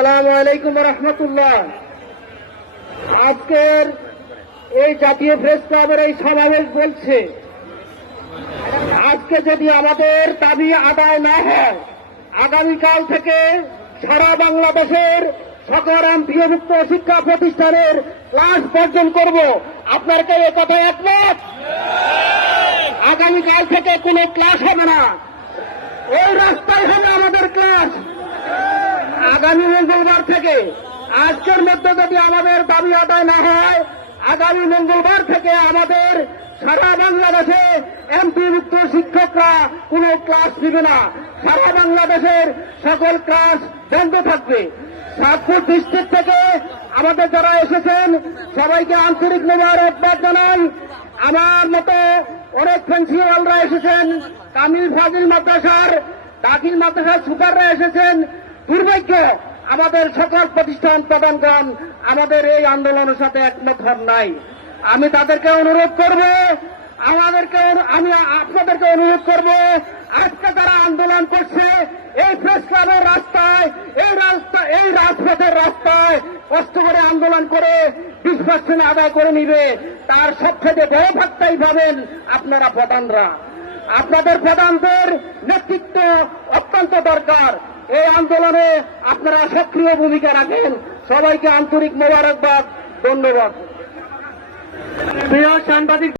আসসালামু আলাইকুম রহমতুল্লাহ। আজকের এই জাতীয় প্রেস ক্লাবের এই সমাবেশ বলছে, আজকে যদি আমাদের দাবি আদায় না হয়, আগামীকাল থেকে সারা বাংলাদেশের সকল এমপিওভুক্ত শিক্ষা প্রতিষ্ঠানের ক্লাস বর্জন করব। আপনার কে এ কথায় একমত? আগামীকাল থেকে কোনো ক্লাস হবে না ওই রাস্তায় হবে আমাদের ক্লাস আগামী মঙ্গলবার থেকে আজকের মধ্যে যদি আমাদের দাবি আদায় না হয়, আগামী মঙ্গলবার থেকে আমাদের সারা বাংলাদেশে এমপিভুক্ত শিক্ষকরা কোনো ক্লাস দিবে না। সারা বাংলাদেশের সকল ক্লাস বন্ধ থাকবে। সাতপুর ডিস্ট্রিক্ট থেকে আমাদের যারা এসেছেন, সবাইকে আন্তরিক মোবারকবাদ জানাই। আমার মতো অনেক প্রিন্সিপালরা এসেছেন, তামিল ফাজিল মাদ্রাসার, দাখিল মাদ্রাসার সুপাররা এসেছেন। দুর্ভাগ্য, আমাদের সকল প্রতিষ্ঠান প্রধানগণ আমাদের এই আন্দোলনের সাথে একমত হন নাই। আমি তাদেরকে অনুরোধ করব, আমাদেরকে আমি আপনাদেরকে অনুরোধ করব, আজকে যারা আন্দোলন করছে, এই প্রেস ক্লাবের রাস্তায়, এই রাস্তা এই রাজপথের রাস্তায় কষ্ট করে আন্দোলন করে বিশ পার্সেন্ট আদায় করে নিবে। তার সবথেকে বড় ভাগটাই পাবেন আপনারা প্রধানরা। আপনাদের প্রধানদের নেতৃত্ব অত্যন্ত দরকার। এই আন্দোলনে আপনারা সক্রিয় ভূমিকা রাখেন। সবাইকে আন্তরিক মোবারকবাদ ধন্যবাদ। প্রিয় সাংবাদিক